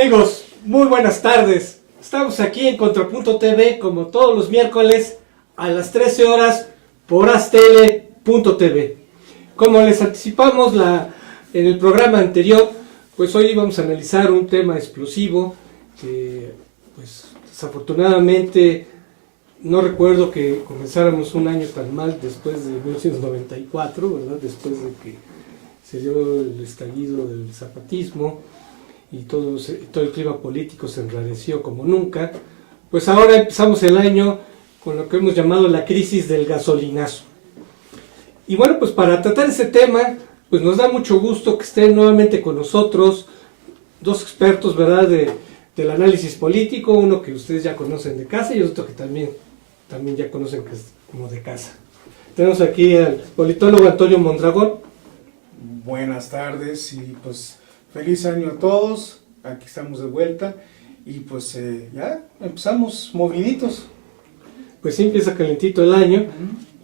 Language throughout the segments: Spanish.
Amigos, muy buenas tardes. Estamos aquí en Contrapunto TV como todos los miércoles a las 13 horas por astele.tv. Como les anticipamos en el programa anterior, pues hoy vamos a analizar un tema explosivo que pues desafortunadamente no recuerdo que comenzáramos un año tan mal después de 1994, ¿verdad? Después de que se dio el estallido del zapatismo y todo el clima político se enrareció como nunca. Pues ahora empezamos el año con lo que hemos llamado la crisis del gasolinazo. Y bueno, pues para tratar ese tema, pues nos da mucho gusto que estén nuevamente con nosotros dos expertos, ¿verdad?, del análisis político, uno que ustedes ya conocen de casa y otro que también ya conocen que es como de casa. Tenemos aquí al politólogo Antonio Mondragón. Buenas tardes y pues feliz año a todos, aquí estamos de vuelta y pues ya empezamos moviditos. Pues sí, empieza calentito el año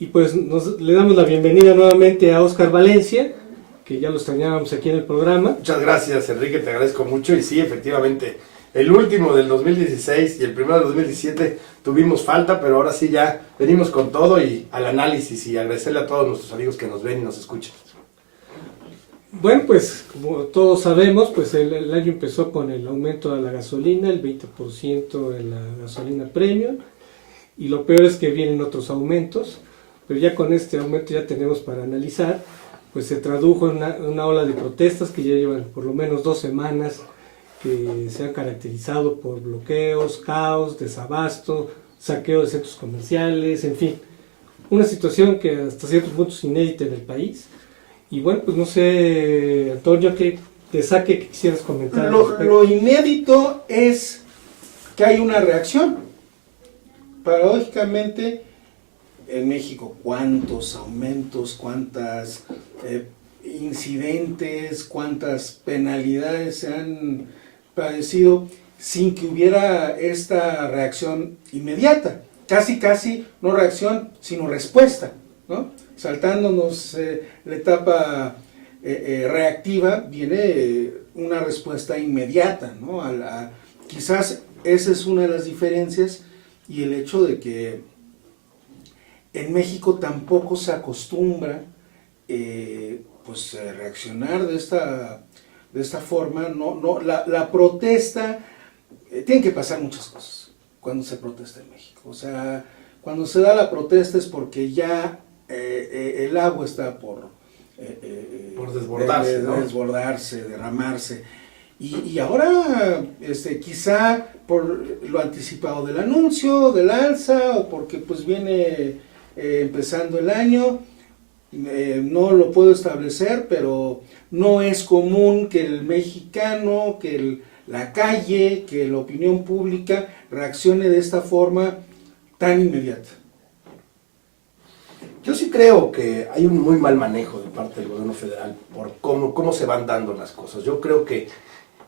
y pues le damos la bienvenida nuevamente a Óscar Valencia, que ya lo extrañábamos aquí en el programa. Muchas gracias, Enrique, te agradezco mucho y sí, efectivamente, el último del 2016 y el primero del 2017 tuvimos falta, pero ahora sí ya venimos con todo y al análisis y agradecerle a todos nuestros amigos que nos ven y nos escuchan. Bueno, pues como todos sabemos, pues el año empezó con el aumento de la gasolina, el 20% de la gasolina premium, y lo peor es que vienen otros aumentos, pero ya con este aumento ya tenemos para analizar, pues se tradujo en una ola de protestas que ya llevan por lo menos 2 semanas, que se han caracterizado por bloqueos, caos, desabasto, saqueo de centros comerciales, en fin, una situación que hasta ciertos puntos es inédita en el país. Y bueno, pues no sé, Antonio, ¿qué que quisieras comentar? Lo inédito es que hay una reacción. Paradójicamente, en México, cuántos aumentos, cuántas incidentes, cuántas penalidades se han padecido sin que hubiera esta reacción inmediata. Casi, no reacción, sino respuesta, ¿no? Saltándonos la etapa reactiva, viene una respuesta inmediata, ¿no? Quizás esa es una de las diferencias y el hecho de que en México tampoco se acostumbra reaccionar de esta forma. La protesta, tienen que pasar muchas cosas cuando se protesta en México. O sea, cuando se da la protesta es porque ya el agua está por desbordarse, ¿no? Desbordarse, derramarse. Y ahora, quizá por lo anticipado del anuncio, del alza, o porque pues viene empezando el año, no lo puedo establecer, pero no es común que el mexicano, que la calle, que la opinión pública reaccione de esta forma tan inmediata. Yo sí creo que hay un muy mal manejo de parte del gobierno federal por cómo se van dando las cosas. Yo creo que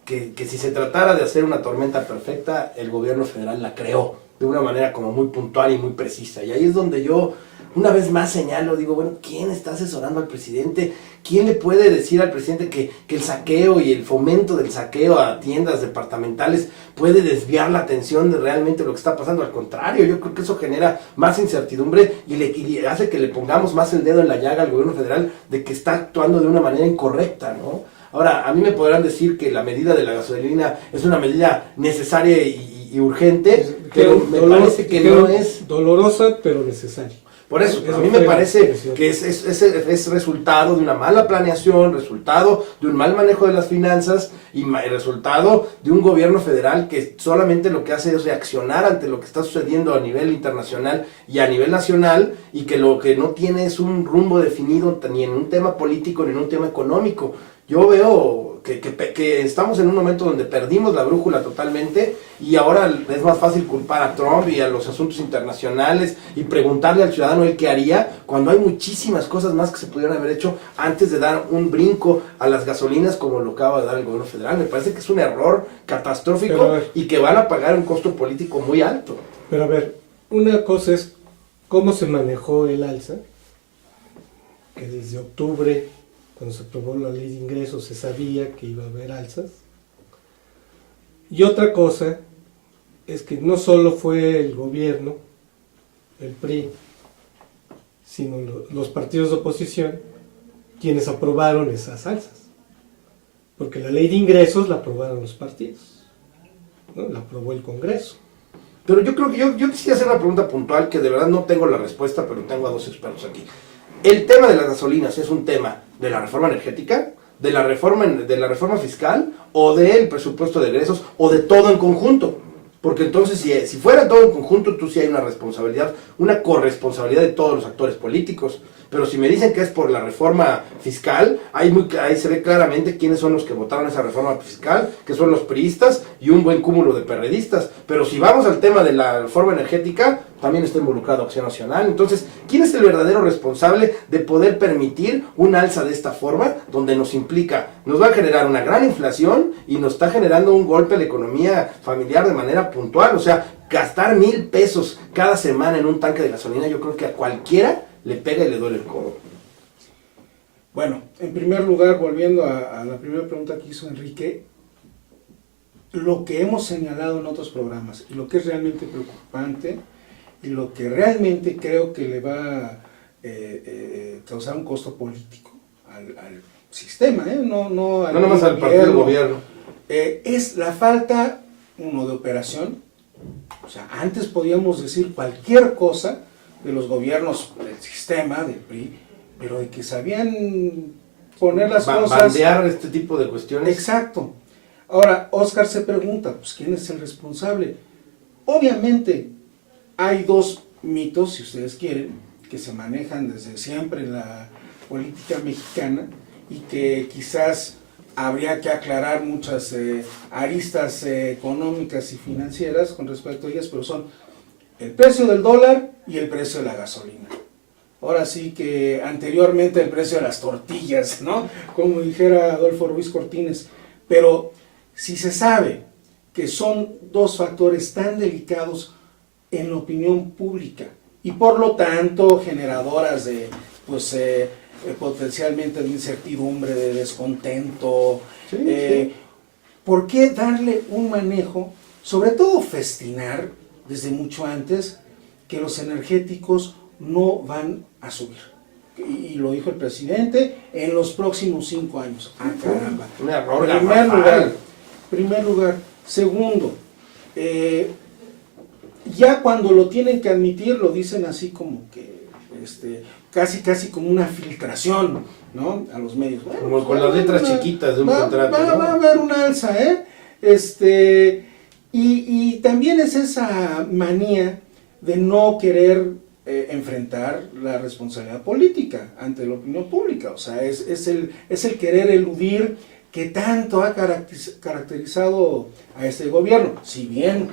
si se tratara de hacer una tormenta perfecta, el gobierno federal la creó de una manera como muy puntual y muy precisa. Y ahí es donde yo una vez más señalo, digo, bueno, ¿quién está asesorando al presidente? ¿Quién le puede decir al presidente que el saqueo y el fomento del saqueo a tiendas departamentales puede desviar la atención de realmente lo que está pasando? Al contrario, yo creo que eso genera más incertidumbre y hace que le pongamos más el dedo en la llaga al gobierno federal de que está actuando de una manera incorrecta, ¿no? Ahora, a mí me podrán decir que la medida de la gasolina es una medida necesaria y urgente, pero me parece que no es dolorosa, pero necesaria. Por eso, a mí me parece que es resultado de una mala planeación, resultado de un mal manejo de las finanzas y resultado de un gobierno federal que solamente lo que hace es reaccionar ante lo que está sucediendo a nivel internacional y a nivel nacional, y que lo que no tiene es un rumbo definido ni en un tema político ni en un tema económico. Yo veo que estamos en un momento donde perdimos la brújula totalmente y ahora es más fácil culpar a Trump y a los asuntos internacionales y preguntarle al ciudadano él qué haría, cuando hay muchísimas cosas más que se pudieran haber hecho antes de dar un brinco a las gasolinas como lo acaba de dar el gobierno federal. Me parece que es un error catastrófico y que van a pagar un costo político muy alto. Pero a ver, una cosa es cómo se manejó el alza, que desde octubre, cuando se aprobó la ley de ingresos, se sabía que iba a haber alzas. Y otra cosa es que no solo fue el gobierno, el PRI, sino los partidos de oposición quienes aprobaron esas alzas. Porque la ley de ingresos la aprobaron los partidos, ¿no? La aprobó el Congreso. Pero yo creo que yo quisiera hacer una pregunta puntual que de verdad no tengo la respuesta, pero tengo a dos expertos aquí. ¿El tema de las gasolinas es un tema de la reforma energética, de la reforma fiscal, o del presupuesto de egresos, o de todo en conjunto? Porque entonces, si fuera todo en conjunto, tú sí hay una responsabilidad, una corresponsabilidad de todos los actores políticos. Pero si me dicen que es por la reforma fiscal, ahí se ve claramente quiénes son los que votaron esa reforma fiscal, que son los priistas y un buen cúmulo de perredistas. Pero si vamos al tema de la reforma energética, también está involucrado Acción Nacional. Entonces, ¿quién es el verdadero responsable de poder permitir un alza de esta forma, donde nos va a generar una gran inflación y nos está generando un golpe a la economía familiar de manera puntual? O sea, gastar 1,000 pesos cada semana en un tanque de gasolina, yo creo que a cualquiera le pega y le duele el codo. Bueno, en primer lugar, volviendo a la primera pregunta que hizo Enrique, lo que hemos señalado en otros programas y lo que es realmente preocupante y lo que realmente creo que le va a causar un costo político al sistema, no nomás al partido del gobierno, es la falta, uno, de operación. O sea, antes podíamos decir cualquier cosa de los gobiernos del sistema, del PRI, pero de que sabían poner las cosas... Bandear este tipo de cuestiones. Exacto. Ahora, Oscar se pregunta, pues, ¿quién es el responsable? Obviamente, hay dos mitos, si ustedes quieren, que se manejan desde siempre en la política mexicana y que quizás habría que aclarar muchas aristas económicas y financieras con respecto a ellas, pero son el precio del dólar y el precio de la gasolina. Ahora sí que anteriormente el precio de las tortillas, ¿no? Como dijera Adolfo Ruiz Cortines. Pero si se sabe que son dos factores tan delicados en la opinión pública y por lo tanto generadoras de, pues, potencialmente de incertidumbre, de descontento, Sí. ¿por qué darle un manejo, sobre todo festinar desde mucho antes, que los energéticos no van a subir? Y lo dijo el presidente, en los próximos 5 años. ¡Ah, caramba! Un error Primer lugar. Segundo, ya cuando lo tienen que admitir, lo dicen así como que, casi como una filtración, ¿no? A los medios. Bueno, como con las letras chiquitas de un contrato, ¿no? Va a haber una alza, y también es esa manía de no querer enfrentar la responsabilidad política ante la opinión pública. O sea, es el querer eludir que tanto ha caracterizado a este gobierno, si bien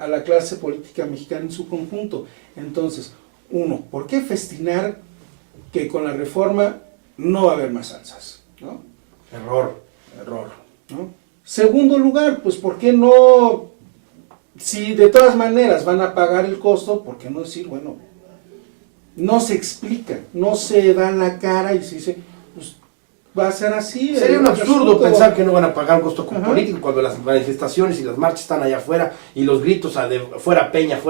a la clase política mexicana en su conjunto. Entonces, uno, ¿por qué festinar que con la reforma no va a haber más alzas? ¿No? Error. ¿No? Segundo lugar, pues ¿por qué no, si de todas maneras van a pagar el costo, por qué no decir, bueno, no se explica, no se da la cara y se dice, pues va a ser así? Sería un absurdo asunto. pensar que no van a pagar un costo Ajá. político cuando las manifestaciones y las marchas están allá afuera y los gritos de fuera Peña,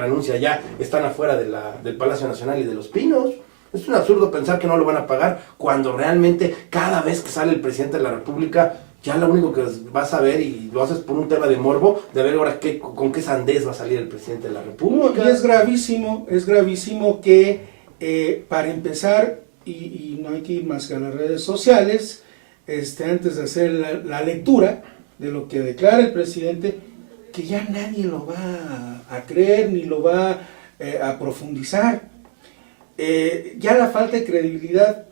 renuncia ya, están afuera del Palacio Nacional y de Los Pinos. Es un absurdo pensar que no lo van a pagar cuando realmente cada vez que sale el presidente de la República, ya lo único que vas a ver, y lo haces por un tema de morbo, de ver ahora con qué sandez va a salir el presidente de la República. Y es gravísimo que para empezar, y no hay que ir más que a las redes sociales, antes de hacer la lectura de lo que declara el presidente, que ya nadie lo va a creer ni lo va a profundizar. Ya la falta de credibilidad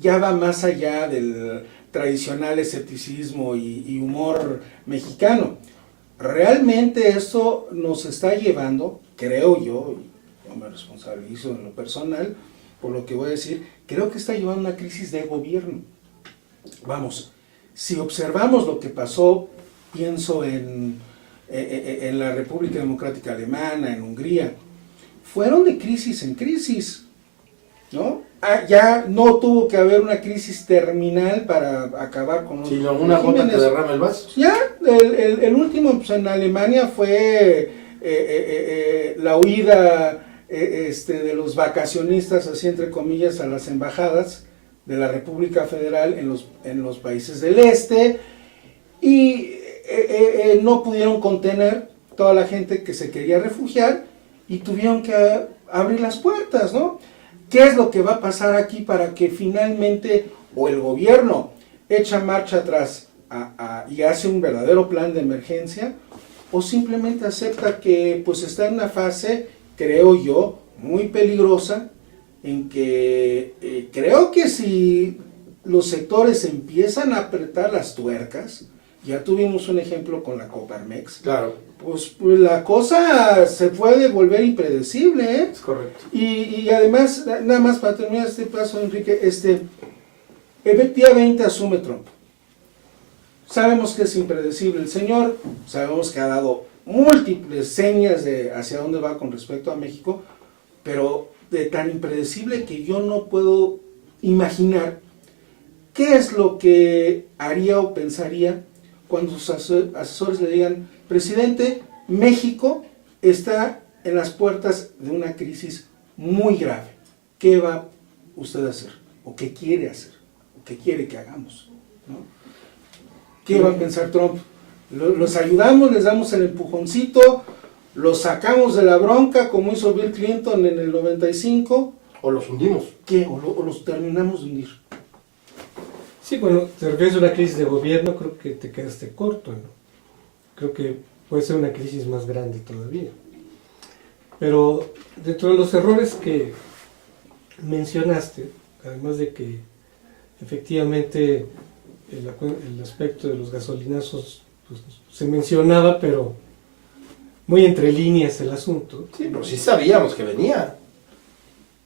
ya va más allá del tradicional escepticismo y humor mexicano. Realmente esto nos está llevando, creo yo me responsabilizo en lo personal por lo que voy a decir, creo que está llevando a una crisis de gobierno. Vamos, si observamos lo que pasó, pienso en la República Democrática Alemana, en Hungría, fueron de crisis en crisis. ¿no? Ya no tuvo que haber una crisis terminal para acabar con los Sino una gota regímenes. que derrama el vaso. Ya, el último pues, en Alemania fue la huida de los vacacionistas, así entre comillas, a las embajadas de la República Federal en los países del este, y no pudieron contener toda la gente que se quería refugiar y tuvieron que abrir las puertas, ¿no? ¿Qué es lo que va a pasar aquí para que finalmente o el gobierno echa marcha atrás y hace un verdadero plan de emergencia, o simplemente acepta que pues está en una fase, creo yo, muy peligrosa, en que creo que si los sectores empiezan a apretar las tuercas, ya tuvimos un ejemplo con la Coparmex, Claro, pues la cosa se puede volver impredecible, ¿eh? es correcto. Y además, nada más para terminar este paso, Enrique, efectivamente asume Trump. Sabemos que es impredecible el señor, sabemos que ha dado múltiples señas de hacia dónde va con respecto a México, pero de tan impredecible que yo no puedo imaginar qué es lo que haría o pensaría cuando sus asesores le digan: presidente, México está en las puertas de una crisis muy grave. ¿Qué va usted a hacer? ¿O qué quiere hacer? ¿O qué quiere que hagamos? ¿No? ¿Qué va a pensar Trump? ¿Los ayudamos, les damos el empujoncito, los sacamos de la bronca como hizo Bill Clinton en el 95? O los hundimos. ¿Qué? ¿O los terminamos de hundir? Sí, bueno, te refieres a una crisis de gobierno, creo que te quedaste corto, ¿no? Creo que puede ser una crisis más grande todavía. Pero dentro de los errores que mencionaste, además de que efectivamente el aspecto de los gasolinazos pues, se mencionaba, pero muy entre líneas el asunto. Sí, pero sí sabíamos que venía.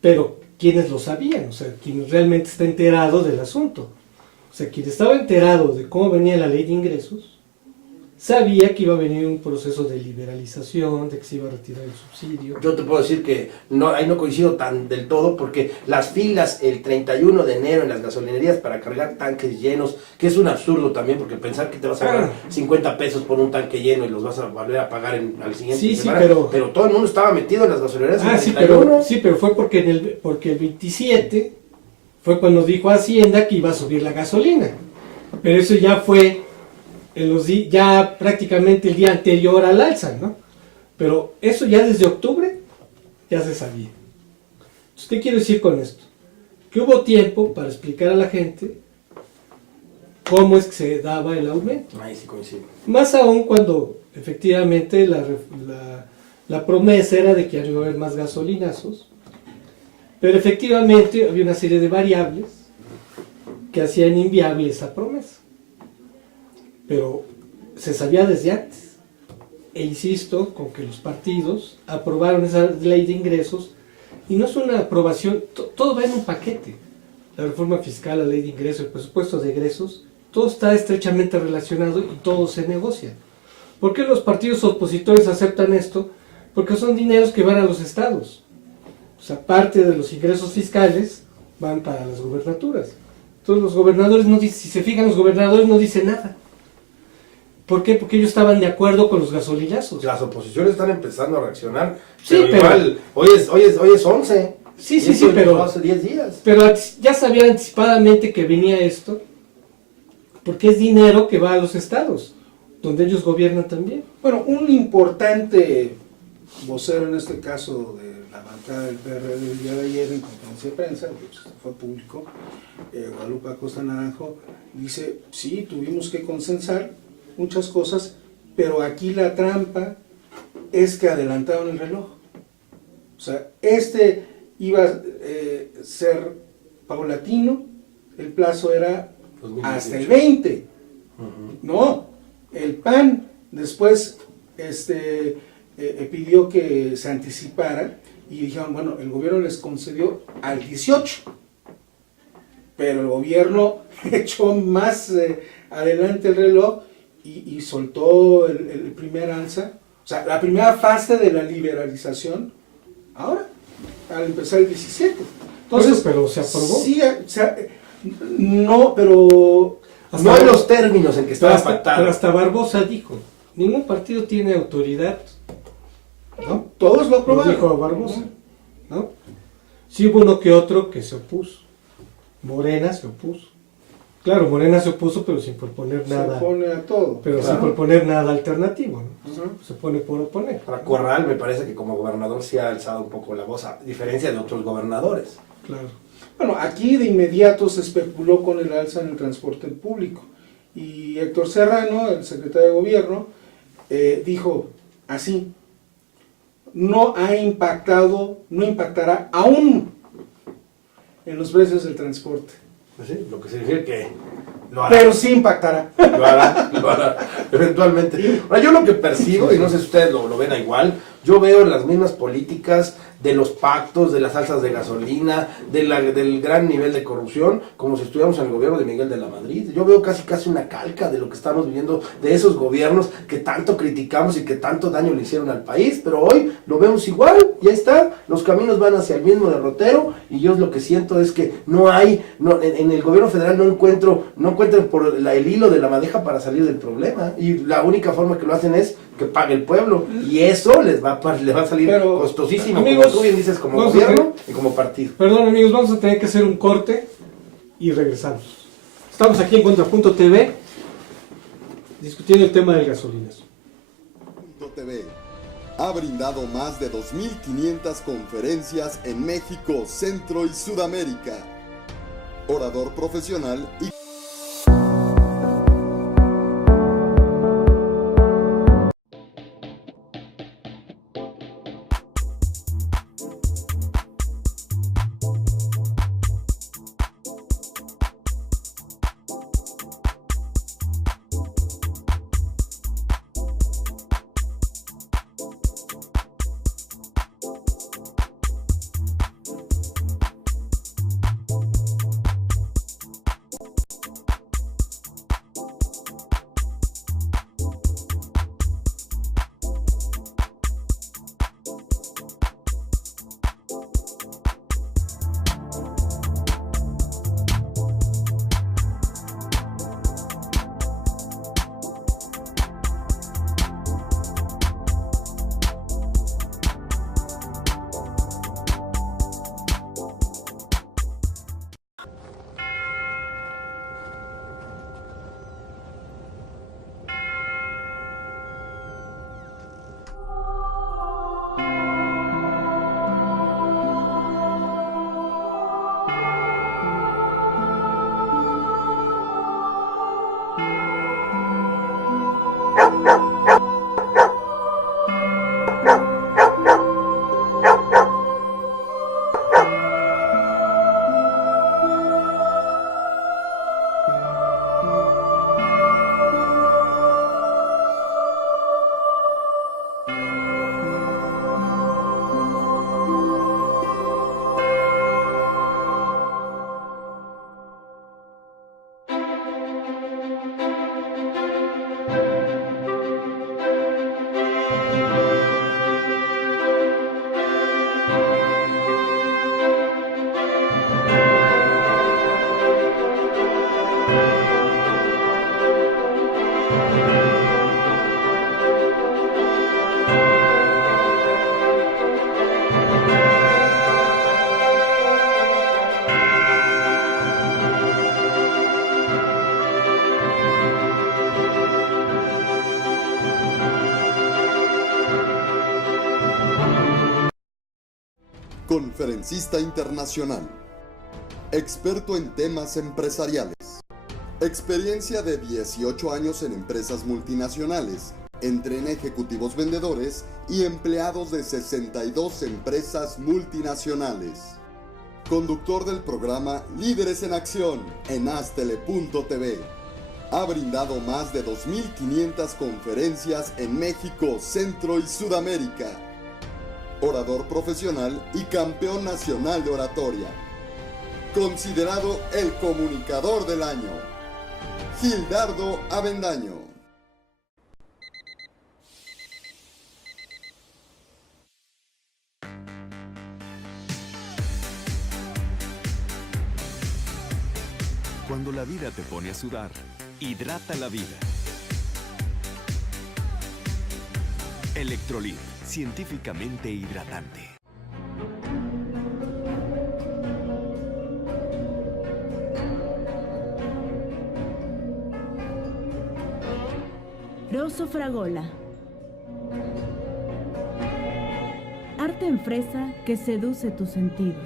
Pero ¿quiénes lo sabían? O sea, quien realmente está enterado del asunto. O sea, quien estaba enterado de cómo venía la ley de ingresos, sabía que iba a venir un proceso de liberalización, de que se iba a retirar el subsidio. Yo te puedo decir que ahí no coincido tan del todo, porque las filas el 31 de enero en las gasolinerías para cargar tanques llenos, que es un absurdo también, porque pensar que te vas a pagar 50 pesos por un tanque lleno y los vas a volver a pagar al siguiente semana, pero todo el mundo estaba metido en las gasolinerías el 31. Pero fue porque el 27 fue cuando dijo Hacienda que iba a subir la gasolina. Pero eso ya fue ya prácticamente el día anterior al alza, ¿no? Pero eso ya desde octubre ya se sabía. Entonces, ¿qué quiero decir con esto? Que hubo tiempo para explicar a la gente cómo es que se daba el aumento. Ahí sí coincido. Más aún cuando efectivamente la promesa era de que ya no iba a haber más gasolinazos, pero efectivamente había una serie de variables que hacían inviable esa promesa. Pero se sabía desde antes. E insisto con que los partidos aprobaron esa ley de ingresos, y no es una aprobación, todo va en un paquete. La reforma fiscal, la ley de ingresos, el presupuesto de egresos, todo está estrechamente relacionado y todo se negocia. ¿Por qué los partidos opositores aceptan esto? Porque son dineros que van a los estados. O sea, parte de los ingresos fiscales van para las gubernaturas. Entonces los gobernadores no dicen, si se fijan, los gobernadores no dicen nada. ¿Por qué? Porque ellos estaban de acuerdo con los gasolinazos. Las oposiciones están empezando a reaccionar. Sí, pero igual, hoy es 11. Sí, pero hace 10 días. Pero ya sabían anticipadamente que venía esto, porque es dinero que va a los estados, donde ellos gobiernan también. Bueno, un importante vocero en este caso de la bancada del PRD del día de ayer en conferencia de prensa, que fue público, Guadalupe Acosta Naranjo, dice: sí, tuvimos que consensar muchas cosas, pero aquí la trampa es que adelantaron el reloj. O sea, iba a ser paulatino, el plazo era 2018. hasta el 20. No, el PAN después pidió que se anticipara y dijeron, bueno, el gobierno les concedió al 18, pero el gobierno echó más adelante el reloj y soltó el primer alza, o sea, la primera fase de la liberalización, ahora, al empezar el 17. Entonces, pero se aprobó. Sí, no, pero Hasta No en ahora- los términos en que pero estaba hasta, pactado. pero hasta Barbosa dijo, ningún partido tiene autoridad, ¿no? todos lo Lo aprobaron. dijo Barbosa, ¿no? Sí hubo uno que otro que se opuso. Morena se opuso. Claro, Morena se opuso, pero sin proponer Se nada. opone a todo. Pero sin Claro. proponer nada alternativo, ¿no? Ujú. Se pone por oponer. Para Corral me parece que como gobernador sí ha alzado un poco la voz, a diferencia de otros gobernadores. Claro. Bueno, aquí de inmediato se especuló con el alza en el transporte público. Y Héctor Serrano, el secretario de gobierno, dijo así, no impactará aún en los precios del transporte. Pues sí, lo que significa que lo hará. Pero sí impactará. Lo hará, eventualmente. Ahora, yo lo que percibo, y no sé si ustedes lo ven igual, yo veo las mismas políticas de los pactos, de las alzas de gasolina, del gran nivel de corrupción, como si estuviéramos en el gobierno de Miguel de la Madrid. Yo veo casi una calca de lo que estamos viviendo, de esos gobiernos que tanto criticamos y que tanto daño le hicieron al país, pero hoy lo vemos igual, ya está, los caminos van hacia el mismo derrotero, y yo lo que siento es que en el gobierno federal no encuentran por el hilo de la madeja para salir del problema, y la única forma que lo hacen es que pague el pueblo, y eso les va a salir Pero, costosísimo, amigos, como tú bien dices, como vamos a gobierno y como partido. Perdón, amigos, vamos a tener que hacer un corte y regresamos. Estamos aquí en Contrapunto TV discutiendo el tema del gasolinas. TV ha brindado más de 2.500 conferencias en México, Centro y Sudamérica. Orador profesional y conferencista internacional, experto en temas empresariales, experiencia de 18 años en empresas multinacionales, entre en ejecutivos vendedores y empleados de 62 empresas multinacionales. Conductor del programa Líderes en Acción en Astele.tv. Ha brindado más de 2.500 conferencias en México, Centro y Sudamérica. Orador profesional y campeón nacional de oratoria. Considerado el comunicador del año. Gildardo Avendaño. Cuando la vida te pone a sudar, hidrata la vida. Electrolit, científicamente hidratante. Rosso Fragola. Arte en fresa que seduce tus sentidos.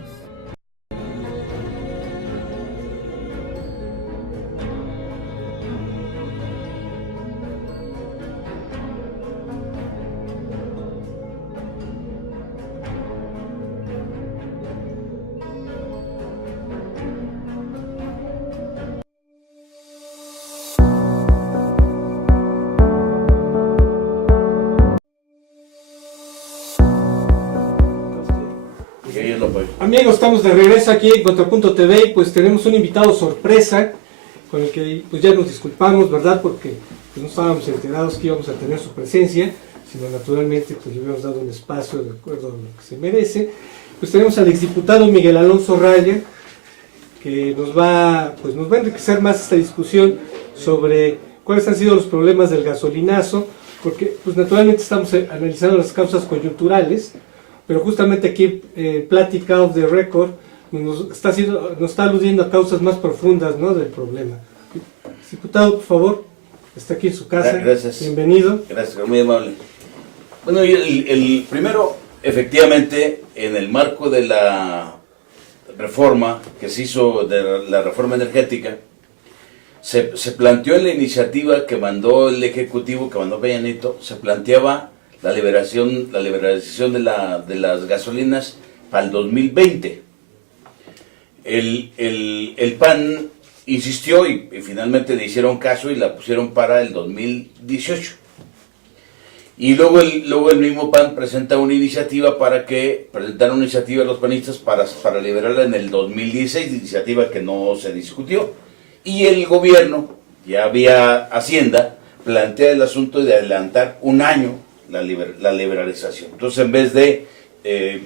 Amigos, estamos de regreso aquí en Contrapunto TV y pues tenemos un invitado sorpresa con el que pues ya nos disculpamos, ¿verdad? Porque pues, no estábamos enterados que íbamos a tener su presencia, sino naturalmente pues le habíamos dado un espacio de acuerdo a lo que se merece. Pues tenemos al exdiputado Miguel Alonso Raya, que nos va a enriquecer más esta discusión sobre cuáles han sido los problemas del gasolinazo, porque pues naturalmente estamos analizando las causas coyunturales, pero justamente aquí plática off the record nos está aludiendo a causas más profundas, ¿no?, del problema. Diputado, por favor, está aquí en su casa. Gracias. Bienvenido. Gracias, muy amable. Bueno, el primero, efectivamente, en el marco de la reforma que se hizo, de la reforma energética, se planteó en la iniciativa que mandó el Ejecutivo, que mandó Peña Nieto, se planteaba la liberalización de las gasolinas para el 2020. El PAN insistió y finalmente le hicieron caso y la pusieron para el 2018. Y luego el mismo PAN presenta una iniciativa presentaron una iniciativa a los panistas para liberarla en el 2016, iniciativa que no se discutió. Y el gobierno, ya había Hacienda, plantea el asunto de adelantar un año la liberalización. Entonces, en vez de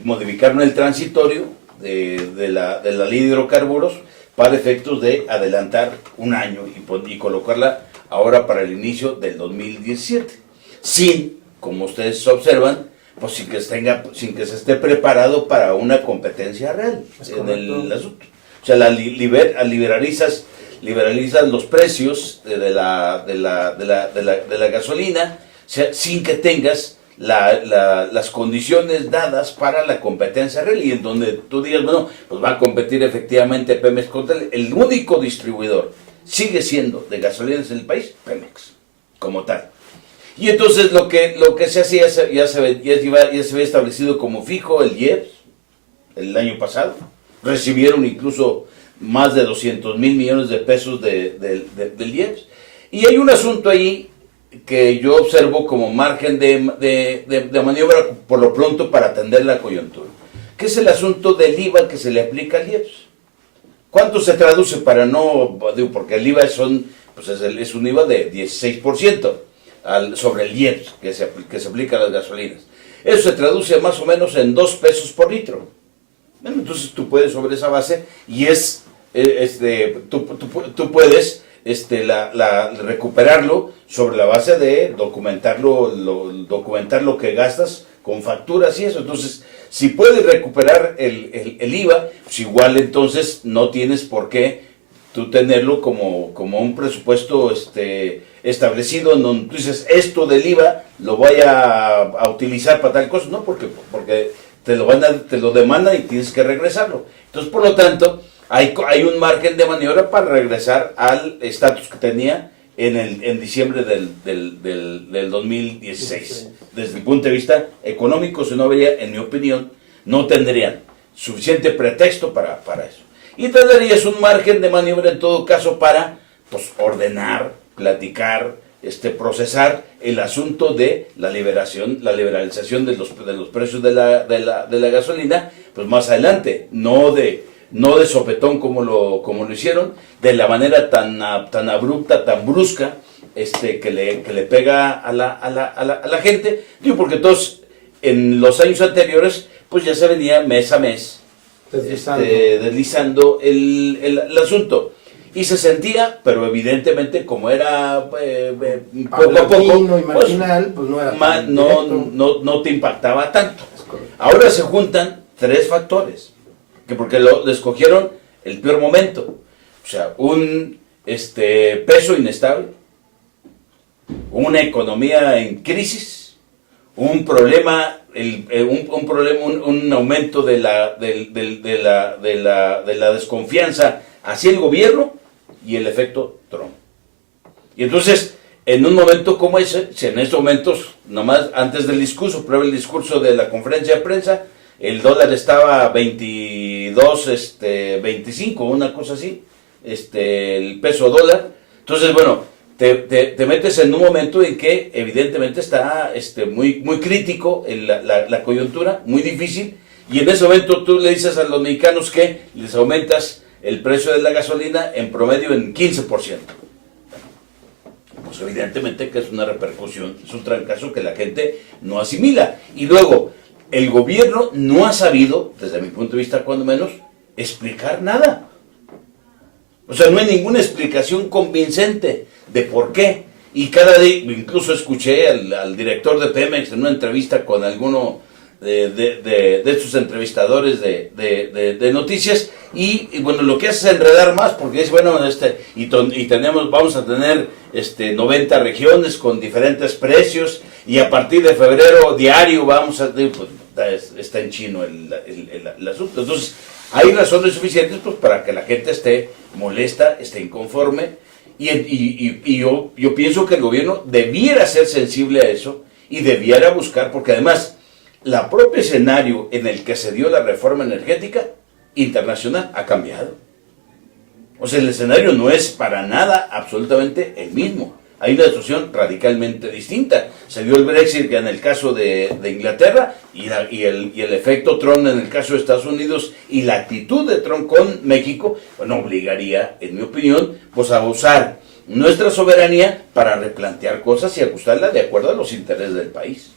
modificar el transitorio de la ley de hidrocarburos para efectos de adelantar un año y colocarla ahora para el inicio del 2017, sin, como ustedes observan, pues sin que se esté preparado para una competencia real en el asunto. O sea, liberalizas los precios de la gasolina, o sea, sin que tengas las condiciones dadas para la competencia real, y en donde tú digas, bueno, pues va a competir efectivamente Pemex contra el único distribuidor sigue siendo de gasolinas en el país, Pemex, como tal. Y entonces lo que se hacía, ya se había establecido como fijo el IEPS el año pasado. Recibieron incluso más de 200,000 millones de pesos del IEPS. Y hay un asunto ahí que yo observo como margen de maniobra por lo pronto para atender la coyuntura, que es el asunto del IVA que se le aplica al IEPS. ¿Cuánto se traduce para no, digo, porque el IVA es un IVA de 16% sobre el IEPS que se aplica a las gasolinas? Eso se traduce más o menos en 2 pesos por litro. Bueno, entonces tú puedes sobre esa base y tú puedes recuperarlo sobre la base de documentar lo que gastas con facturas y eso. Entonces, si puedes recuperar el IVA, pues igual entonces no tienes por qué tú tenerlo como un presupuesto establecido, en donde tú dices, esto del IVA lo voy a utilizar para tal cosa, no, porque te lo demandan y tienes que regresarlo. Entonces, por lo tanto, hay un margen de maniobra para regresar al estatus que tenía en diciembre del 2016. Desde el punto de vista económico, si no habría, en mi opinión, no tendrían suficiente pretexto para eso. Y tendrías un margen de maniobra en todo caso para ordenar, platicar, procesar el asunto de la liberalización de los precios de la gasolina, pues más adelante, no de sopetón como lo hicieron, de la manera tan abrupta, tan brusca, que le pega a la gente. Digo, porque todos en los años anteriores, pues ya se venía mes a mes deslizando el asunto. Y se sentía, pero evidentemente como era poco a poco, Paulatino y marginal, pues no era tan directo. no te impactaba tanto. Es correcto. Ahora se juntan tres factores, que porque lo escogieron el peor momento. O sea, un peso inestable, una economía en crisis, un problema, un aumento de la desconfianza hacia el gobierno y el efecto Trump. Y entonces, en un momento como ese, si en estos momentos, nomás antes del discurso, prueba el discurso de la conferencia de prensa, el dólar estaba 22, 25, una cosa así, el peso dólar. Entonces, bueno, te metes en un momento en que evidentemente está muy crítico la coyuntura, muy difícil, y en ese momento tú le dices a los mexicanos que les aumentas el precio de la gasolina en promedio en 15%. Pues evidentemente que es una repercusión, es un trancazo que la gente no asimila. Y luego, el gobierno no ha sabido, desde mi punto de vista cuando menos, explicar nada. O sea, no hay ninguna explicación convincente de por qué. Y cada día, incluso escuché al director de Pemex en una entrevista con alguno de estos entrevistadores de noticias, y bueno, lo que hace es enredar más, porque es bueno, vamos a tener 90 regiones con diferentes precios, y a partir de febrero diario vamos a, pues, está en chino el asunto. Entonces, hay razones suficientes pues para que la gente esté molesta, esté inconforme, y yo pienso que el gobierno debiera ser sensible a eso, y debiera buscar, porque además, la propia escenario en el que se dio la reforma energética internacional ha cambiado. O sea, el escenario no es para nada absolutamente el mismo. Hay una situación radicalmente distinta. Se dio el Brexit en el caso de Inglaterra y el efecto Trump en el caso de Estados Unidos, y la actitud de Trump con México, bueno, obligaría, en mi opinión, pues a usar nuestra soberanía para replantear cosas y ajustarla de acuerdo a los intereses del país.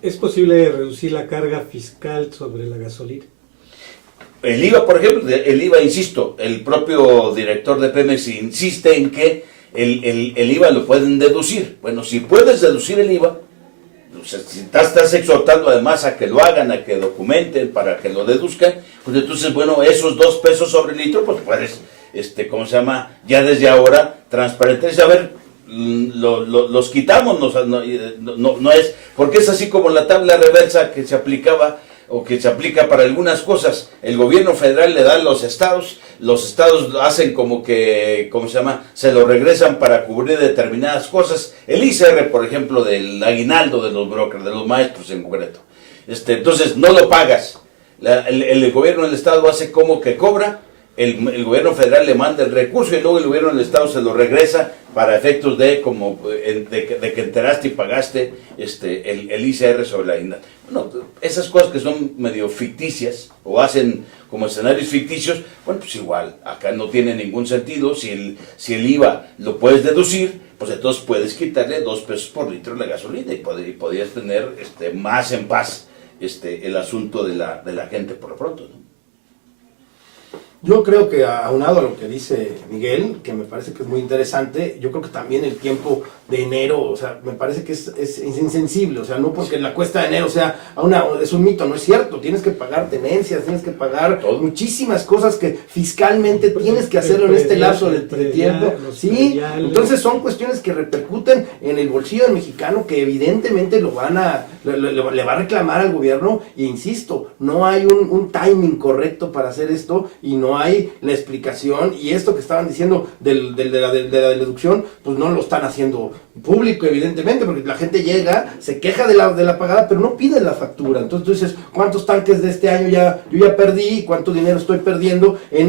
¿Es posible reducir la carga fiscal sobre la gasolina? El IVA, por ejemplo, insisto, el propio director de Pemex insiste en que el IVA lo pueden deducir. Bueno, si puedes deducir el IVA, o sea, si estás exhortando además a que lo hagan, a que documenten para que lo deduzcan, pues entonces, bueno, esos 2 pesos sobre el litro, pues puedes, ya desde ahora, transparentar, a ver, los quitamos, no es, porque es así como la tabla reversa que se aplicaba o que se aplica para algunas cosas. El gobierno federal le da a los estados hacen como que, se lo regresan para cubrir determinadas cosas. El ICR, por ejemplo, del aguinaldo de los brokers, de los maestros en concreto. Entonces no lo pagas. El gobierno del estado hace como que cobra, el gobierno federal le manda el recurso y luego el gobierno del estado se lo regresa para efectos de que enteraste y pagaste el ICR sobre la aguinaldo. Bueno, esas cosas que son medio ficticias o hacen como escenarios ficticios, bueno, pues igual, acá no tiene ningún sentido. Si el IVA lo puedes deducir, pues entonces puedes quitarle 2 pesos por litro de la gasolina y podrías tener más en paz el asunto de la gente por lo pronto, ¿no? Yo creo que aunado a lo que dice Miguel, que me parece que es muy interesante, yo creo que también el tiempo de enero, o sea, me parece que es insensible, o sea, no porque la cuesta de enero es un mito, no es cierto, tienes que pagar tenencias, tienes que pagar muchísimas cosas que fiscalmente tienes que hacerlo en este lapso de tiempo, ¿sí? Entonces son cuestiones que repercuten en el bolsillo del mexicano, que evidentemente le va a reclamar al gobierno, e insisto, no hay un timing correcto para hacer esto, y no hay la explicación, y esto que estaban diciendo de la deducción, pues no lo están haciendo público, evidentemente, porque la gente llega, se queja de la pagada, pero no pide la factura. Entonces tú dices, ¿cuántos tanques de este año yo ya perdí? ¿Cuánto dinero estoy perdiendo en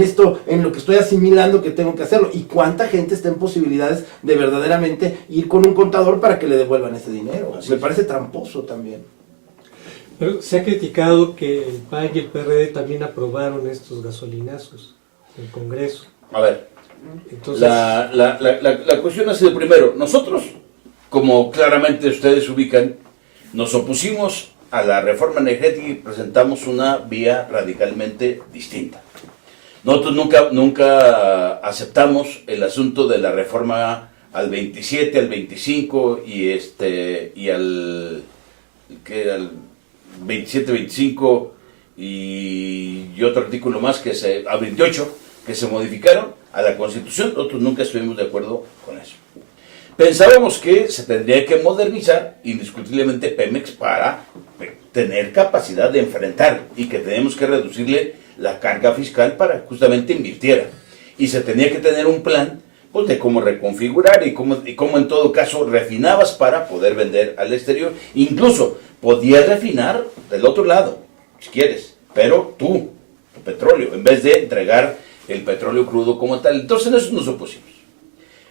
lo que estoy asimilando que tengo que hacerlo? ¿Y cuánta gente está en posibilidades de verdaderamente ir con un contador para que le devuelvan ese dinero? Me parece tramposo también. Pero se ha criticado que el PAN y el PRD también aprobaron estos gasolinazos en el Congreso. A ver, entonces, la cuestión ha sido, primero, nosotros, como claramente ustedes ubican, nos opusimos a la reforma energética y presentamos una vía radicalmente distinta. Nosotros nunca aceptamos el asunto de la reforma al 27, al 25 y al 27, 25 y otro artículo más al 28 que se modificaron a la Constitución. Nosotros nunca estuvimos de acuerdo con eso. Pensábamos que se tendría que modernizar indiscutiblemente Pemex para tener capacidad de enfrentar y que tenemos que reducirle la carga fiscal para justamente invirtiera. Y se tenía que tener un plan pues, de cómo reconfigurar y cómo en todo caso refinabas para poder vender al exterior. Incluso podías refinar del otro lado, si quieres, pero tu petróleo, en vez de entregar el petróleo crudo como tal. Entonces en eso nos opusimos.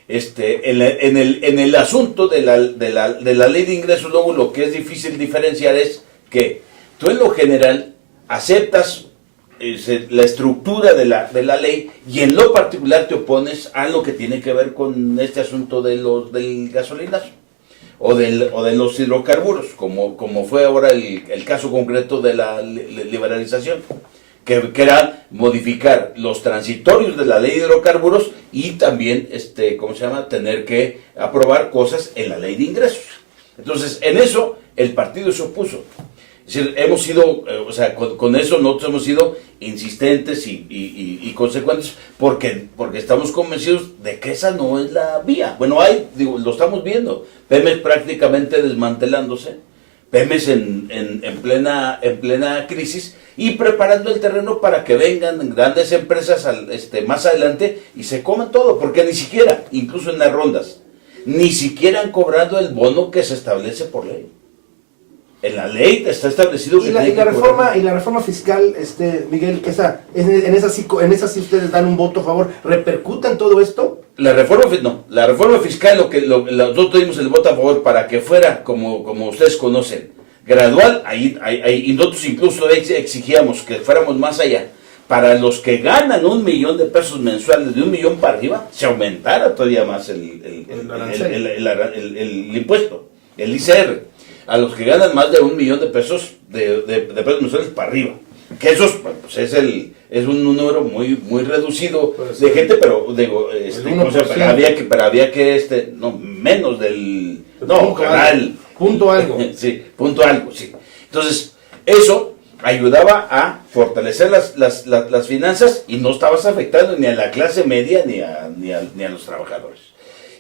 En el asunto de la ley de ingresos, luego lo que es difícil diferenciar es que tú en lo general aceptas la estructura de la ley y en lo particular te opones a lo que tiene que ver con este asunto del gasolinazo o de los hidrocarburos, como fue ahora el caso concreto de la liberalización, que era modificar los transitorios de la ley de hidrocarburos y también, tener que aprobar cosas en la ley de ingresos. Entonces, en eso el partido se opuso. Es decir, hemos sido, con eso nosotros hemos sido insistentes y consecuentes porque estamos convencidos de que esa no es la vía. Bueno, lo estamos viendo. Pemex prácticamente desmantelándose, Pemex en plena crisis y preparando el terreno para que vengan grandes empresas más adelante y se coman todo, porque ni siquiera, incluso en las rondas, ni siquiera han cobrado el bono que se establece por ley. En la ley está establecido que y la reforma fiscal, Miguel, en esa sí ustedes dan un voto a favor, ¿repercuta en todo esto? La reforma fiscal, nosotros dimos el voto a favor para que fuera, como ustedes conocen, gradual, y nosotros incluso exigíamos que fuéramos más allá. Para los que ganan $1 millón de pesos mensuales, de $1 millón para arriba, se aumentara todavía más el impuesto, el ICR. A los que ganan más de $1 millón de pesos pesos mensuales para arriba. Que eso pues es un número muy reducido de gente, pero digo, había que menos del punto algo. Sí, punto algo, sí. Entonces, eso ayudaba a fortalecer las finanzas y no estabas afectando ni a la clase media ni a los trabajadores.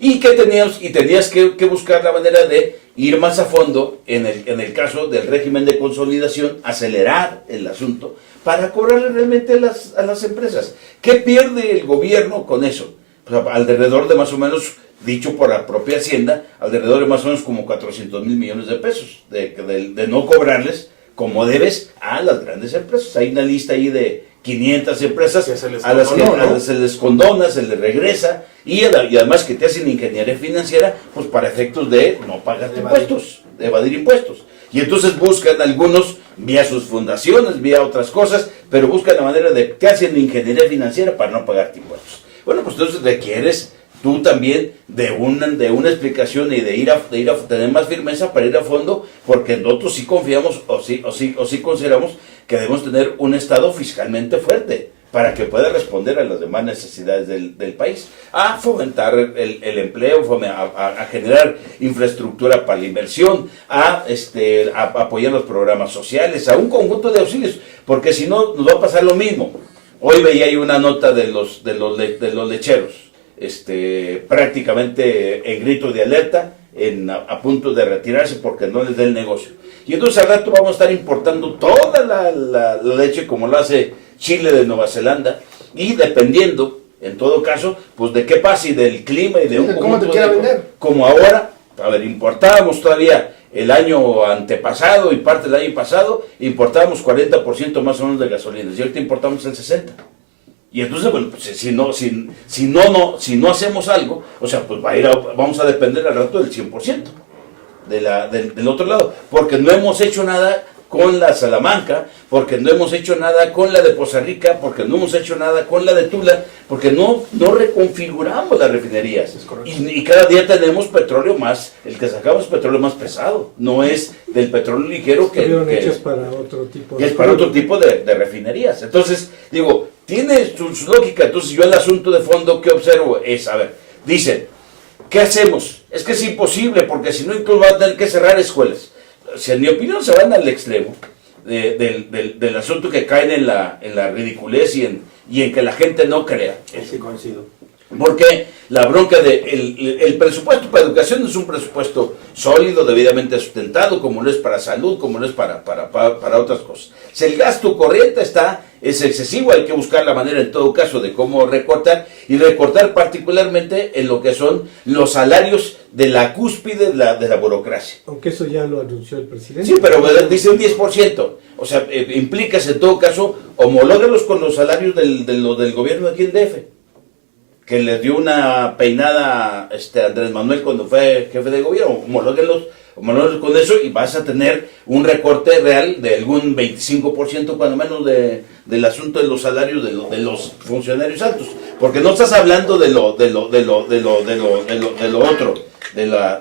Y tenías que buscar la manera de ir más a fondo en el caso del régimen de consolidación, acelerar el asunto para cobrarle realmente a las empresas. ¿Qué pierde el gobierno con eso? Pues alrededor de más o menos, dicho por la propia Hacienda, alrededor de más o menos como 400,000 millones de pesos de no cobrarles como debes a las grandes empresas. Hay una lista ahí de 500 empresas a las que se les condona, se les regresa y además que te hacen ingeniería financiera pues para efectos de no pagar impuestos, de evadir impuestos. Y entonces buscan algunos vía sus fundaciones, vía otras cosas, pero buscan la manera de te hacen ingeniería financiera para no pagarte impuestos. Bueno, pues entonces requieres tú también de una explicación y de ir a tener más firmeza para ir a fondo, porque nosotros sí confiamos o sí consideramos que debemos tener un Estado fiscalmente fuerte para que pueda responder a las demás necesidades del país, a fomentar el empleo, a generar infraestructura para la inversión, a apoyar los programas sociales, a un conjunto de auxilios, porque si no nos va a pasar lo mismo. Hoy veía ahí una nota de los lecheros, prácticamente en grito de alerta, a punto de retirarse porque no les da el negocio. Y entonces al rato vamos a estar importando toda la leche como lo hace Chile de Nueva Zelanda, y dependiendo, en todo caso, pues de qué pasa y del clima y de un ¿cómo te quiera vender? Como ahora, importábamos todavía el año antepasado y parte del año pasado, importábamos 40% más o menos de gasolina, y ahorita importamos el 60%. Y entonces, bueno, pues si no hacemos algo, o sea, pues vamos a depender al rato del 100% del otro lado, porque no hemos hecho nada con la Salamanca, porque no hemos hecho nada con la de Poza Rica, porque no hemos hecho nada con la de Tula, porque no reconfiguramos las refinerías. Y cada día tenemos petróleo más, el que sacamos es petróleo más pesado, no es del petróleo ligero que hechos para otro tipo es para otro tipo de refinerías. Entonces, digo, tiene su lógica. Entonces yo el asunto de fondo que observo es, a ver, dicen, ¿qué hacemos? Es que es imposible, porque si no incluso van a tener que cerrar escuelas. O sea, en mi opinión se van al extremo del asunto, que caen en la ridiculez y en que la gente no crea. Sí, coincido. Porque la bronca el presupuesto para educación es un presupuesto sólido, debidamente sustentado, como lo es para salud, como lo es para otras cosas. Si el gasto corriente es excesivo, hay que buscar la manera en todo caso de cómo recortar, y recortar particularmente en lo que son los salarios de la cúspide de la burocracia. Aunque eso ya lo anunció el presidente. Sí, pero dice un 10%. O sea, implica en todo caso, homológuelos con los salarios del gobierno aquí en DF, que le dio una peinada a Andrés Manuel cuando fue jefe de gobierno. Homológuenlos con eso y vas a tener un recorte real de algún 25% cuando menos del asunto de los salarios de los funcionarios altos, porque no estás hablando de lo otro,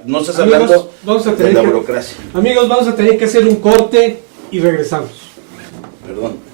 no estás hablando de la burocracia. Amigos, vamos a tener que hacer un corte y regresamos. Perdón.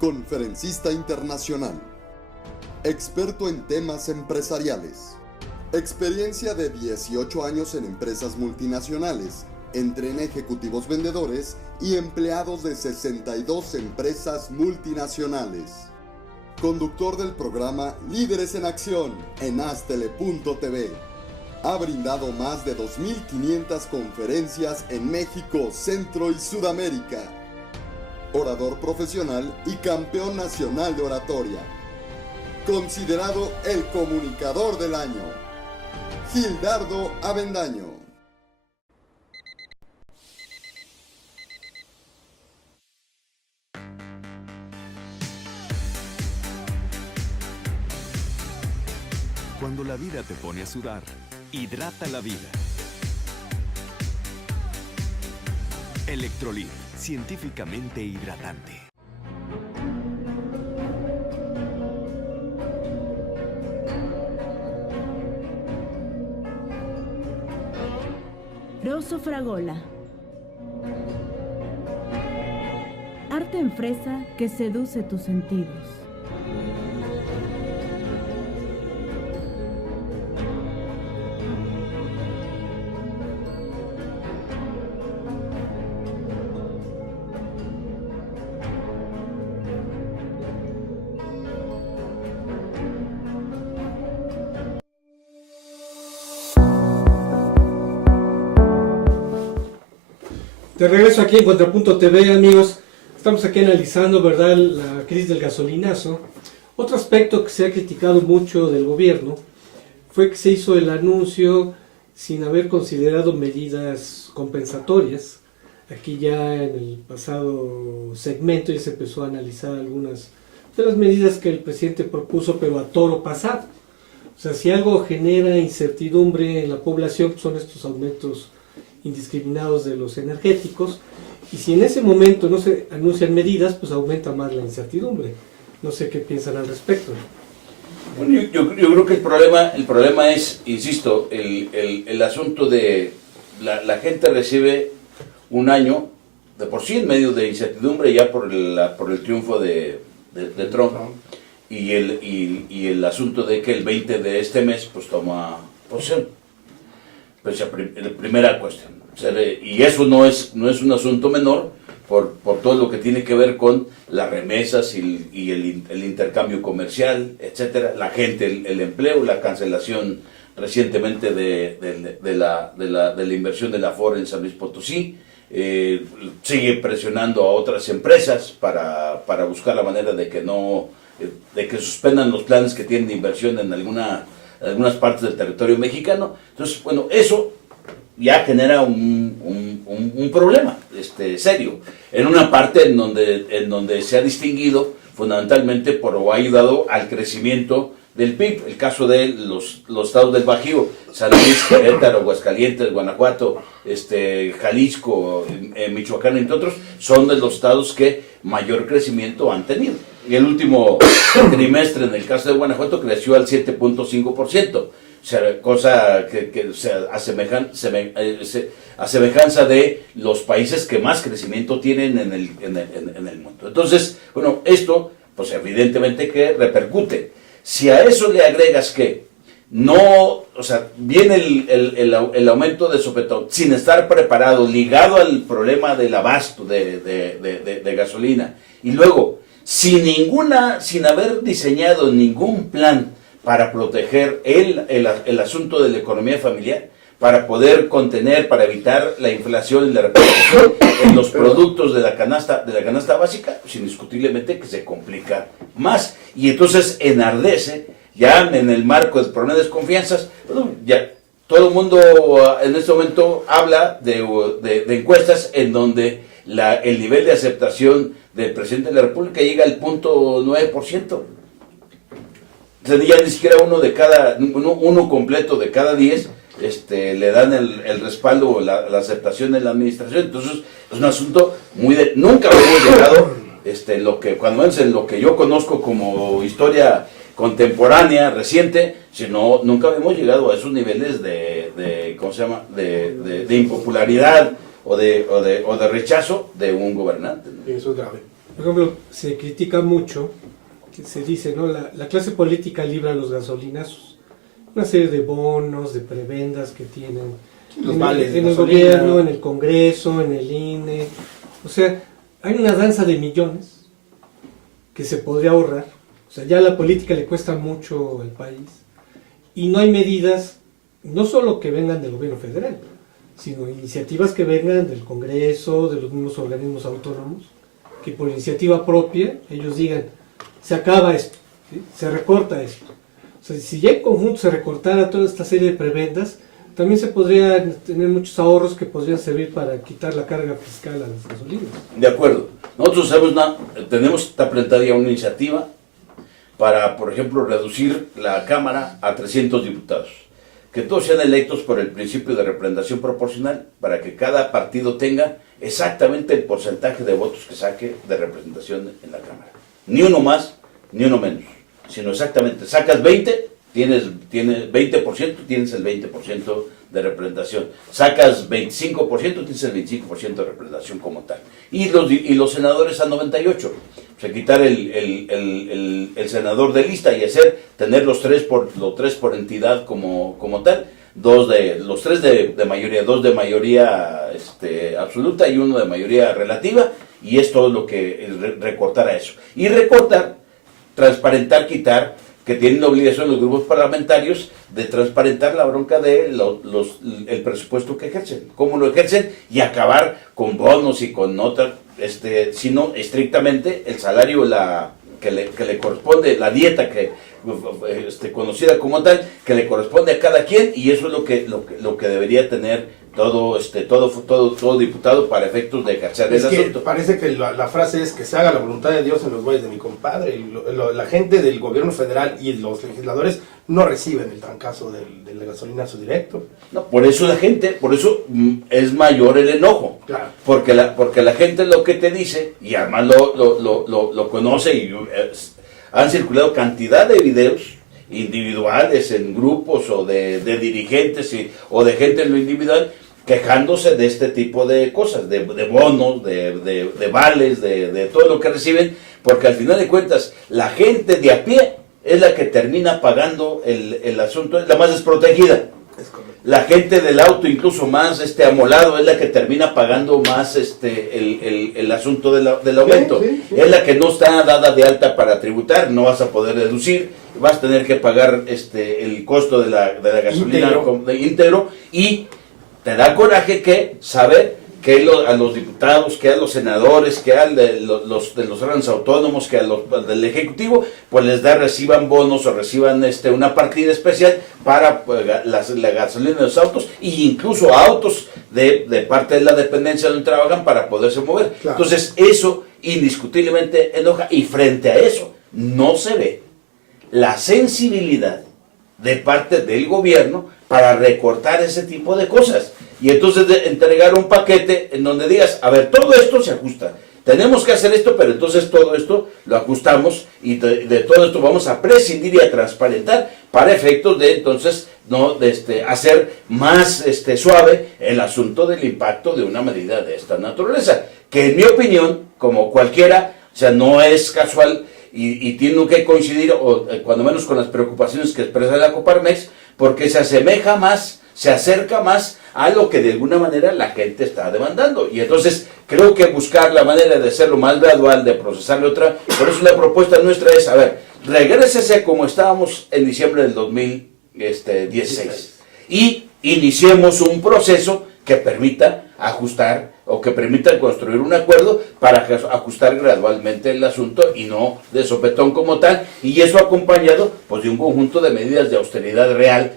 Conferencista internacional, experto en temas empresariales, experiencia de 18 años en empresas multinacionales, entre en ejecutivos vendedores y empleados de 62 empresas multinacionales. Conductor del programa Líderes en Acción en Astele.tv. Ha brindado más de 2.500 conferencias en México, Centro y Sudamérica. Orador profesional y campeón nacional de oratoria. Considerado el comunicador del año. Gildardo Avendaño. Cuando la vida te pone a sudar, hidrata la vida. Electrolit, científicamente hidratante. Rosso Fragola. Arte en fresa que seduce tus sentidos. De regreso aquí en Contrapunto TV, amigos. Estamos aquí analizando, ¿verdad?, la crisis del gasolinazo. Otro aspecto que se ha criticado mucho del gobierno fue que se hizo el anuncio sin haber considerado medidas compensatorias. Aquí ya en el pasado segmento ya se empezó a analizar algunas de las medidas que el presidente propuso, pero a toro pasado. O sea, si algo genera incertidumbre en la población, pues son estos aumentos indiscriminados de los energéticos, y si en ese momento no se anuncian medidas, pues aumenta más la incertidumbre. No sé qué piensan al respecto. Bueno, yo creo que el problema es, insisto, el asunto de la gente recibe un año de por sí en medio de incertidumbre ya por el triunfo de Trump, y el asunto de que el 20 de este mes pues toma posesión. Pues la primera cuestión. O sea, y eso no es un asunto menor por todo lo que tiene que ver con las remesas y el intercambio comercial, etcétera, la gente, el empleo, la cancelación recientemente de la inversión de la Afore en San Luis Potosí. Sigue presionando a otras empresas para buscar la manera de que suspendan los planes que tienen de inversión en algunas partes del territorio mexicano. Entonces, bueno, eso ya genera un problema serio, en una parte en donde se ha distinguido fundamentalmente o ha ayudado al crecimiento del PIB. El caso de los estados del Bajío, San Luis, Querétaro, Aguascalientes, Guanajuato, Jalisco, Michoacán, entre otros, son de los estados que mayor crecimiento han tenido. Y el último trimestre, en el caso de Guanajuato, creció al 7.5%. O sea, cosa que a semejanza de los países que más crecimiento tienen en el mundo. Entonces, bueno, esto, pues evidentemente que repercute. Si a eso le agregas que viene el aumento de sopetón sin estar preparado, ligado al problema del abasto de gasolina, y luego, sin haber diseñado ningún plan para proteger el asunto de la economía familiar, para poder contener, para evitar la inflación y la repercusión en los productos de la canasta básica, pues indiscutiblemente que se complica más. Y entonces enardece, ya en el marco del problema de desconfianzas, bueno, ya todo el mundo en este momento habla de encuestas en donde el nivel de aceptación del presidente de la República llega al 0.9%. O sea, ya ni siquiera uno completo de cada 10 le dan el respaldo o la aceptación en la administración. Entonces es un asunto nunca habíamos llegado, cuando menos en lo que yo conozco como historia contemporánea, reciente, nunca habíamos llegado a esos niveles de impopularidad o de rechazo de un gobernante, ¿no? Eso es grave. Por ejemplo, se critica mucho, que se dice, ¿no?, la clase política libra los gasolinazos. Una serie de bonos, de prebendas que tienen en el gobierno, en el Congreso, en el INE. O sea, hay una danza de millones que se podría ahorrar. O sea, ya la política le cuesta mucho al país. Y no hay medidas, no solo que vengan del gobierno federal, sino iniciativas que vengan del Congreso, de los mismos organismos autónomos, que por iniciativa propia ellos digan, se acaba esto, ¿sí?, se recorta esto. O sea, si ya en conjunto se recortara toda esta serie de prebendas, también se podrían tener muchos ahorros que podrían servir para quitar la carga fiscal a las gasolinas. De acuerdo. Nosotros está planteada ya una iniciativa para, por ejemplo, reducir la Cámara a 300 diputados. Que todos sean electos por el principio de representación proporcional, para que cada partido tenga exactamente el porcentaje de votos que saque de representación en la Cámara. Ni uno más, ni uno menos, sino exactamente, sacas 20, tienes 20%, tienes el 20% de representación. Sacas 25%, tienes el 25% de representación como tal. Y los senadores a 98. O sea, quitar el senador de lista y tener los tres por entidad como tal. Los tres de mayoría, dos de mayoría absoluta y uno de mayoría relativa. Y es todo lo que recortar a eso. Y recortar, transparentar, quitar que tienen la obligación los grupos parlamentarios de transparentar la bronca de el presupuesto que ejercen, cómo lo ejercen y acabar con bonos y con notas, sino estrictamente el salario que le corresponde, la dieta conocida como tal, que le corresponde a cada quien, y eso es lo que debería tener todo diputado para efectos de ejercer el asunto. Parece que la frase es que se haga la voluntad de Dios en los bueyes de mi compadre. La gente del gobierno federal y los legisladores no reciben el trancazo del gasolinazo directo. No, por eso es mayor el enojo. Claro. Porque la gente lo que te dice, y además lo conoce, y han circulado cantidad de videos individuales en grupos o de dirigentes o de gente en lo individual quejándose de este tipo de cosas, de bonos, de vales, de todo lo que reciben, porque al final de cuentas la gente de a pie es la que termina pagando el asunto, es la más desprotegida. Es correcto. La gente del auto, incluso más amolado, es la que termina pagando más el asunto del aumento. Sí. Es la que no está dada de alta para tributar, no vas a poder deducir, vas a tener que pagar el costo de la gasolina íntegro, y te da coraje que saber que a los diputados, que a los senadores, que a los órganos autónomos, que al del Ejecutivo, pues reciban bonos o reciban una partida especial para la gasolina de los autos, e incluso autos de parte de la dependencia donde trabajan para poderse mover. Claro. Entonces eso indiscutiblemente enoja, y frente a eso no se ve la sensibilidad de parte del gobierno para recortar ese tipo de cosas. Y entonces entregar un paquete en donde digas, a ver, todo esto se ajusta, tenemos que hacer esto, pero entonces todo esto lo ajustamos, y de todo esto vamos a prescindir y a transparentar para efectos de entonces hacer más suave el asunto del impacto de una medida de esta naturaleza, que en mi opinión, como cualquiera, o sea, no es casual, y tiene que coincidir, o cuando menos con las preocupaciones que expresa la Coparmex, porque se asemeja más, se acerca más a lo que de alguna manera la gente está demandando. Y entonces creo que buscar la manera de hacerlo más gradual, de procesarlo otra. Por eso la propuesta nuestra es, a ver, regrésese como estábamos en diciembre del 2016 y iniciemos un proceso que permita ajustar o que permita construir un acuerdo para ajustar gradualmente el asunto y no de sopetón como tal, y eso acompañado pues de un conjunto de medidas de austeridad real,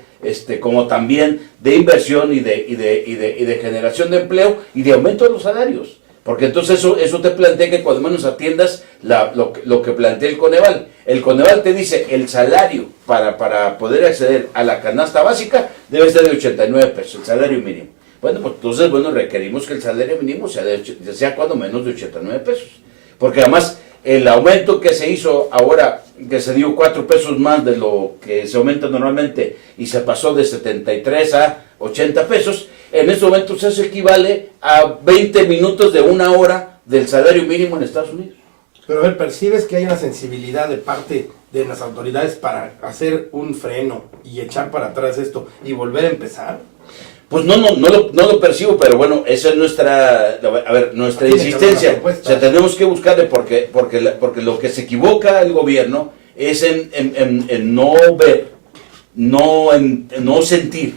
como también de inversión y de generación de empleo y de aumento de los salarios, porque entonces eso te plantea que cuando menos atiendas lo que plantea el Coneval. El Coneval te dice el salario para poder acceder a la canasta básica debe ser de 89 pesos, el salario mínimo. Bueno, pues entonces, requerimos que el salario mínimo sea cuando menos de 89 pesos. Porque además, el aumento que se hizo ahora, que se dio 4 pesos más de lo que se aumenta normalmente, y se pasó de 73 a 80 pesos, en este momento eso equivale a 20 minutos de una hora del salario mínimo en Estados Unidos. Pero a ver, ¿percibes que hay una sensibilidad de parte de las autoridades para hacer un freno y echar para atrás esto y volver a empezar? Pues no lo percibo, pero bueno, esa es nuestra insistencia. O sea, tenemos que buscarle, porque lo que se equivoca el gobierno es en no ver, no sentir,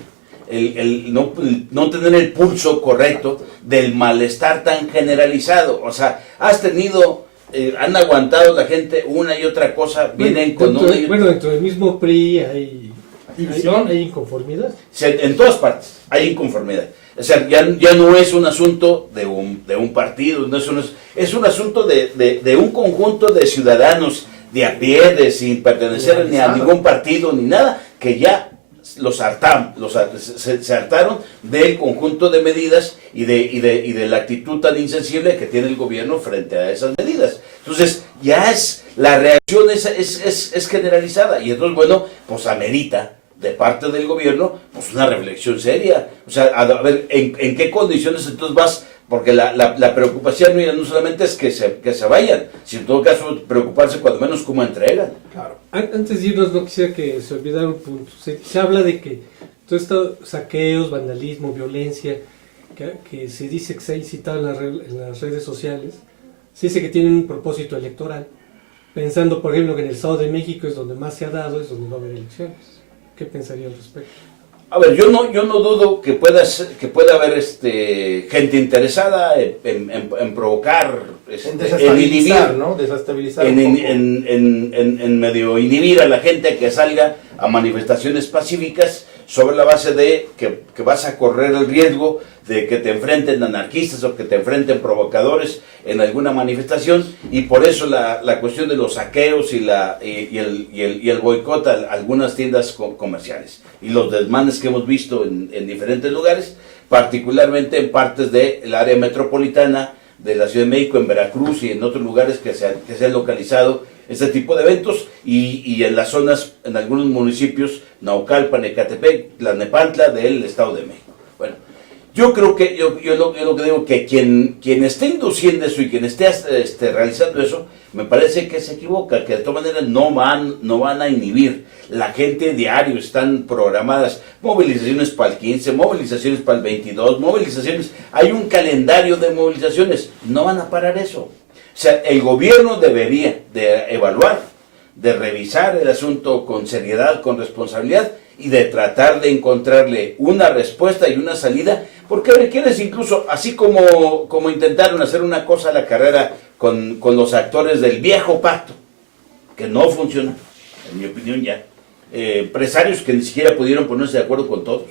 no tener el pulso correcto del malestar tan generalizado. O sea, han aguantado la gente una y otra cosa, vienen con una y otra. Bueno, dentro del mismo PRI hay división, hay inconformidad. En todas partes hay inconformidad. O sea, ya no es un asunto de un partido, es un asunto de un conjunto de ciudadanos de a pie, sin pertenecer ni a ningún partido ni nada, que ya se hartaron del conjunto de medidas y de la actitud tan insensible que tiene el gobierno frente a esas medidas. Entonces, la reacción es generalizada, y entonces, bueno, pues amerita de parte del gobierno pues una reflexión seria. O sea, a ver, ¿en qué condiciones entonces vas? Porque la preocupación no solamente es que se vayan, sino en todo caso preocuparse cuando menos cómo entregan. Claro. Antes de irnos, no quisiera que se olvidara un punto. Se habla de que todo esto, saqueos, vandalismo, violencia, que se dice que se ha incitado en las redes sociales, se dice que tienen un propósito electoral, Pensando, por ejemplo, que en el Estado de México es donde más se ha dado, es donde va a haber elecciones. ¿Qué pensaría al respecto? A ver, yo no dudo que pueda haber gente interesada en provocar, En en desestabilizar, inhibir, ¿no? Desestabilizar en, un poco. en medio inhibir a la gente que salga a manifestaciones pacíficas sobre la base de que vas a correr el riesgo de que te enfrenten anarquistas o que te enfrenten provocadores en alguna manifestación, y por eso la cuestión de los saqueos y el boicot a algunas tiendas comerciales y los desmanes que hemos visto en diferentes lugares, particularmente en partes del área metropolitana de la Ciudad de México, en Veracruz y en otros lugares que se han localizado este tipo de eventos, y en las zonas, en algunos municipios, Naucalpan, Ecatepec, Tlalnepantla del Estado de México. Bueno, yo creo que, yo lo que digo, que quien esté induciendo eso y quien esté realizando eso, me parece que se equivoca, que de todas maneras no van a inhibir. La gente diario están programadas movilizaciones para el 15, movilizaciones para el 22, movilizaciones, hay un calendario de movilizaciones, no van a parar eso. O sea, el gobierno debería de evaluar, de revisar el asunto con seriedad, con responsabilidad, y de tratar de encontrarle una respuesta y una salida, porque requieres incluso, así como intentaron hacer una cosa a la carrera con los actores del viejo pacto, que no funcionó, en mi opinión ya, empresarios que ni siquiera pudieron ponerse de acuerdo con todos.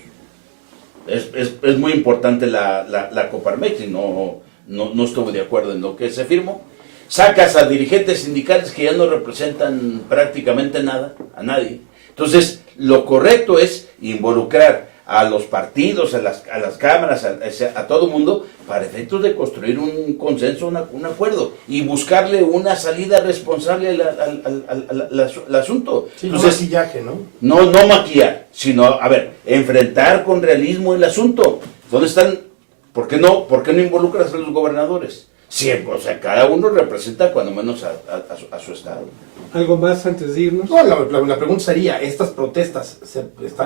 Es muy importante la Coparmex, y no estuvo de acuerdo en lo que se firmó. Sacas a dirigentes sindicales que ya no representan prácticamente nada, a nadie. Entonces, lo correcto es involucrar a los partidos, a las cámaras, a todo el mundo, para efectos de construir un consenso, un acuerdo, y buscarle una salida responsable al asunto. Sí, entonces, no maquillaje, ¿no? No maquillar, sino, a ver, enfrentar con realismo el asunto. ¿Dónde están? ¿Por qué no involucras a los gobernadores? Siempre, o sea, cada uno representa cuando menos a su estado. ¿Algo más antes de irnos? No, la pregunta sería, estas protestas,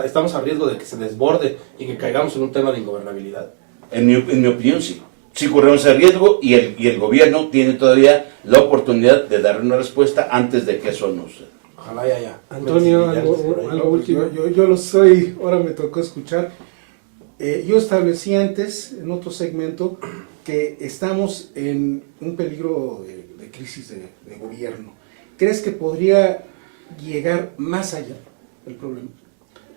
¿estamos a riesgo de que se desborde y que caigamos en un tema de ingobernabilidad? En mi opinión, sí. Sí corremos el riesgo, y el gobierno tiene todavía la oportunidad de darle una respuesta antes de que eso no suceda. Ojalá ya. Antonio, algo último. Yo lo soy, ahora me tocó escuchar. Yo establecí antes, en otro segmento, que estamos en un peligro de crisis de gobierno. ¿Crees que podría llegar más allá el problema?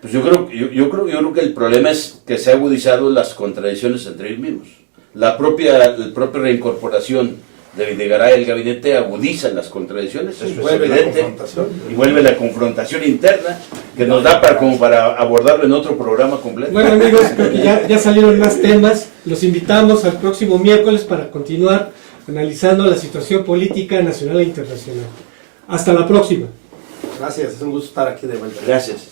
Pues yo creo que el problema es que se han agudizado las contradicciones entre ellos mismos. La propia reincorporación de Videgaray al gabinete agudiza las contradicciones, eso es evidente, y vuelve la confrontación interna, que nos da para abordarlo en otro programa completo. Bueno, amigos, creo que ya salieron más temas. Los invitamos al próximo miércoles para continuar analizando la situación política nacional e internacional. Hasta la próxima. Gracias, es un gusto estar aquí de vuelta. Gracias.